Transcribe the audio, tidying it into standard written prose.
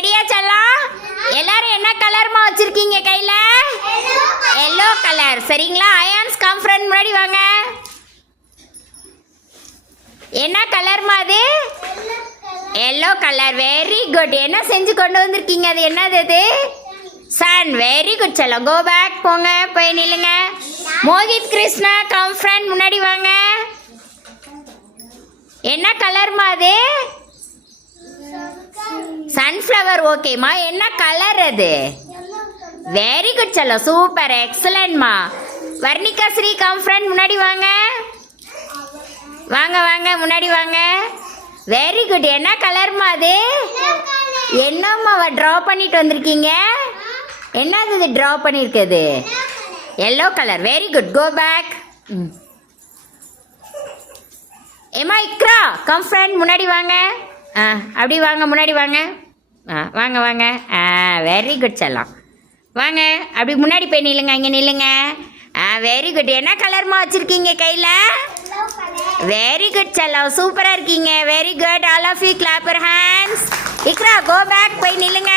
ரெடியா செல்லம்? எல்லாரும் என்ன கலர்மா வச்சிருக்கீங்க கையில? Yellow colour. சரிங்களா? அயான்ஸ் கம் ஃப்ரெண்ட் முன்னாடி வாங்க. என்ன கலர்மா அது? Yellow colour. Very good. என்ன செஞ்சு கொண்டு வந்திருக்கீங்க? அது என்னது அது? சன். வெரி குட் செல்லம். Go back. போங்க, போய் நில்லுங்க. மோகித் கிருஷ்ணா கம் ஃப்ரெண்ட் முன்னாடி வாங்க. என்ன கலர்மா அது? சன்ஃப்ளவர். ஓகேம்மா. என்ன கலர் அது? வெரி குட் செல்லம். சூப்பர், எக்ஸலன்ட்மா. வர்ணிகா ஸ்ரீ கம் ஃப்ரெண்ட் முன்னாடி வாங்க. வாங்க வாங்க, முன்னாடி வாங்க. Very good. என்ன கலர்மா அது? என்னம்மா ட்ரா பண்ணிட்டு வந்திருக்கீங்க? என்னது இது ட்ரா பண்ணியிருக்குது? Yellow colour. Very good. Go back. ஏமா இக்ரா கம் ஃப்ரெண்ட் முன்னாடி வாங்க. அப்படி வாங்க, முன்னாடி வாங்க. வாங்க வாங்க. வெரி குட் செல்லம். வாங்க, அப்படி முன்னாடி போய் நில்லுங்க. இங்கே நில்லுங்க. Very good. என்ன கலர்மா வச்சுருக்கீங்க கையில்? வெரி குட் செல்லம். சூப்பராக இருக்கீங்க. Very good. All of you clap your hands. Iqra go back, போய் நில்லுங்க.